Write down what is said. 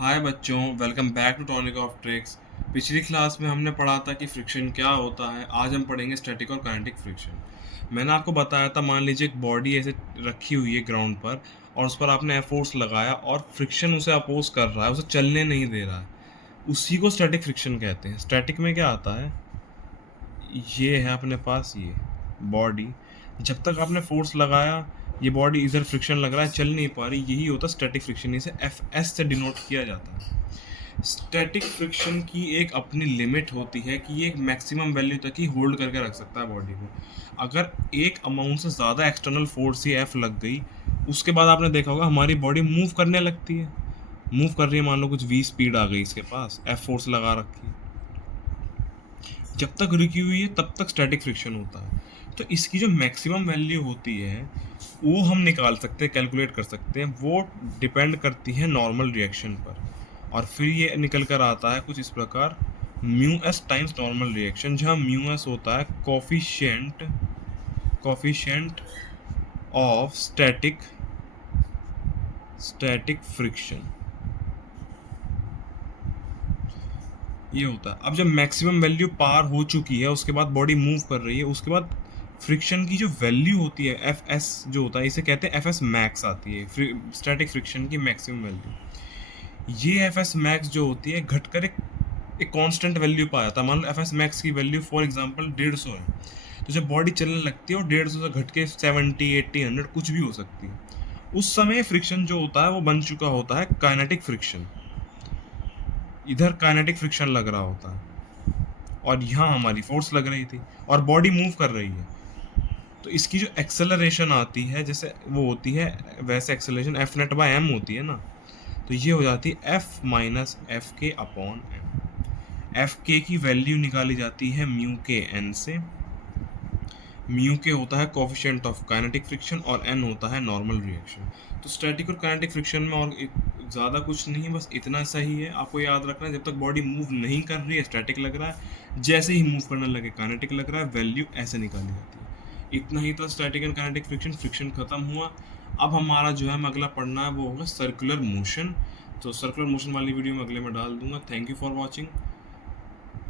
हाय बच्चों, welcome back to tonic of tricks. पिछली class में हमने पढ़ा था कि फ्रिक्शन क्या होता है। आज हम पढ़ेंगे स्टैटिक और काइनेटिक फ्रिक्शन। मैंने आपको बताया था, मान लीजिए एक बॉडी ऐसे रखी हुई है ग्राउंड पर और उस पर आपने फोर्स लगाया और फ्रिक्शन उसे अपोज कर रहा है, उसे चलने नहीं दे रहा है। उसी को स्टैटिक फ्रिक्शन कहते हैं। स्टैटिक में क्या आता है, ये है अपने पास ये बॉडी। जब तक आपने फोर्स लगाया, ये बॉडी इधर फ्रिक्शन लग रहा है, चल नहीं पा रही, यही होता है स्टैटिक फ्रिक्शन। इसे एफ एस से डिनोट किया जाता है। स्टैटिक फ्रिक्शन की एक अपनी लिमिट होती है कि ये एक मैक्सिमम वैल्यू तक ही होल्ड करके रख सकता है बॉडी को। अगर एक अमाउंट से ज़्यादा एक्सटर्नल फोर्स ही एफ लग गई, उसके बाद आपने देखा होगा हमारी बॉडी मूव करने लगती है। मूव कर रही है, मान लो कुछ वी स्पीड आ गई इसके पास, एफ फोर्स लगा रखी है, जब तक रुकी हुई है तब तक स्टैटिक फ्रिक्शन होता है। तो इसकी जो मैक्सिमम वैल्यू होती है वो हम निकाल सकते हैं, कैलकुलेट कर सकते हैं। वो डिपेंड करती है नॉर्मल रिएक्शन पर, और फिर ये निकल कर आता है कुछ इस प्रकार, mu S times normal reaction, जहाँ म्यू एस होता है coefficient coefficient of static friction. ये होता है। अब जब मैक्सिमम वैल्यू पार हो चुकी है, उसके बाद बॉडी मूव कर रही है, उसके बाद फ्रिक्शन की जो वैल्यू होती है एफ एस जो होता है, इसे कहते हैं एफ एस मैक्स आती है, स्टैटिक फ्रिक्शन की मैक्सिमम वैल्यू। ये एफ एस मैक्स जो होती है घटकर एक कांस्टेंट वैल्यू पाया था। मान लो एफ एस मैक्स की वैल्यू फॉर एग्जांपल 150 है, तो जब बॉडी चलने लगती है और 150 से घट के 70, 80, 100 कुछ भी हो सकती है, उस समय फ्रिक्शन जो होता है वो बन चुका होता है काइनेटिक फ्रिक्शन। इधर काइनेटिक फ्रिक्शन लग रहा होता है और यहाँ हमारी फोर्स लग रही थी और बॉडी मूव कर रही है। तो इसकी जो एक्सेलरेशन आती है, जैसे वो होती है वैसे acceleration F net by M होती है ना, तो ये हो जाती है एफ माइनस एफ के अपॉन एम। एफ के की वैल्यू निकाली जाती है म्यू के एन से। म्यू के होता है कोफिशिएंट ऑफ काइनेटिक फ्रिक्शन और एन होता है नॉर्मल रिएक्शन। तो स्टैटिक और काइनेटिक फ्रिक्शन में और ज़्यादा कुछ नहीं है, बस इतना सही है। आपको याद रखना है, जब तक बॉडी मूव नहीं कर रही है स्टैटिक लग रहा है, जैसे ही मूव करने लगे काइनेटिक लग रहा है, वैल्यू ऐसे निकाली जाती है। इतना ही था static and kinetic friction. Friction खत्म हुआ। अब हमारा जो है हमें अगला पढ़ना है वो होगा सर्कुलर मोशन। तो सर्कुलर मोशन वाली वीडियो मैं अगले में डाल दूंगा। Thank you for watching.